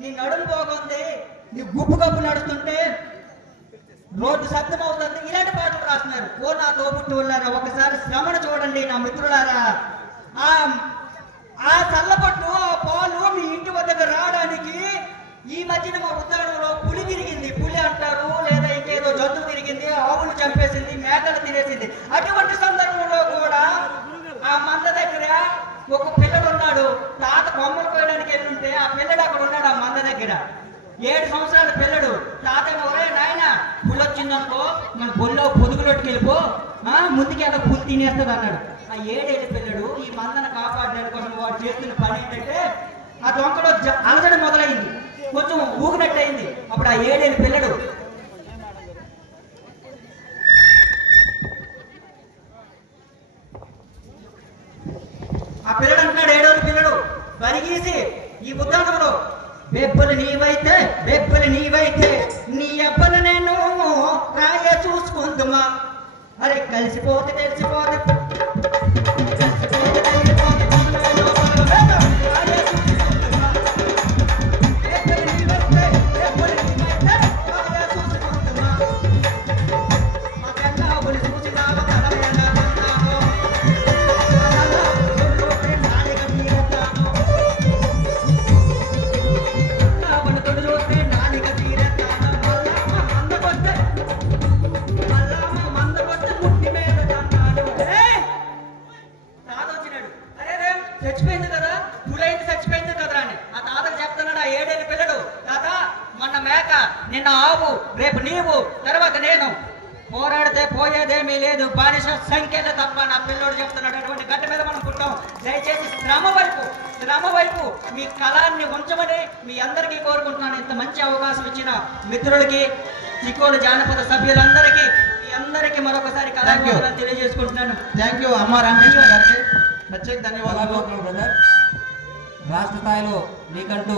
నీ నడుము పోగుంది, నీ గుప్పు కప్పు నడుస్తుంటే రోడ్డు శబ్దం అవుతుంది, ఇలాంటి పాటలు రాస్తున్నారు. ఓ నా తోబుట్టు ఉన్నారా, ఒకసారి శ్రమను చూడండి నా మిత్రులారా. ఆ చల్లపట్టు, ఆ పాలు మీ ఇంటి వద్దకు రావడానికి ఈ మధ్యన మా ఉద్యానంలో పులి తిరిగింది. పులి అంటారు, లేదా ఇంకేదో జంతువు తిరిగింది, ఆవులు చంపేసింది, మేకలు తినేసింది. అటువంటి సందర్భంలో కూడా ఆ మంద దగ్గర ఒక పిల్లడు ఉన్నాడు. తాత కొమ్మలు కోయడానికి వెళ్ళుంటే ఆ పిల్లడు అక్కడ ఉన్నాడు ఆ మంద దగ్గర. 7 సంవత్సరాల పిల్లడు. తాత ఒరే నాయన, పులి వచ్చిందనుకో మన బొల్లో పొదుగులోకి వెళ్ళిపో, ముందుకి అక్కడ పులి తినేస్తుంది అన్నాడు. ఆ 7 ఏళ్ళ పిల్లడు ఈ మందను కాపాడడానికి కోసం వాడు చేస్తున్న పని ఏంటంటే, ఆ దొంగలో అలజడి మొదలైంది, కొంచెం ఊగినట్టు అయింది. అప్పుడు ఆ 7 ఏళ్ళ పిల్లడు అంటున్నాడు, 7వ పిల్లడు పరిగీసి ఈ ఉద్యానంలో, బెబ్బలు నీవైతే నీ అబ్బలు నేను రాయ చూసుకుందుమా. అరే కలిసిపోతే తెలిసిపోతే చచ్చిపోయింది కదా, పులైంది చచ్చిపోయింది కదా అని ఆ తాతకు చెప్తున్నాడు. ఆ 7 ఏళ్ళ పిల్లడు, తాత మొన్న మేక, నిన్న ఆవు, రేపు నీవు, తర్వాత నేను, పోరాడితే పోయేదేమీ లేదు, బానిస సంఖ్యలే తప్ప నా పిల్లోడు చెప్తున్నాడు. అటువంటి గడ్డ మీద మనం పుట్టాం. దయచేసి శ్రమ వైపు మీ కళాన్ని ఉంచమని మీ అందరికీ కోరుకుంటున్నాను. ఇంత మంచి అవకాశం ఇచ్చిన మిత్రులకి, చికోలు జానపద సభ్యులందరికీ, మీ అందరికీ మరొకసారి కళాకారులను తెలియజేసుకుంటున్నాను. థ్యాంక్ యూ అమ్మ రామకృష్ణ గారికి ప్రత్యేక ధన్యవాదాలు. బ్రదర్, రాష్ట్ర స్థాయిలో నీకంటూ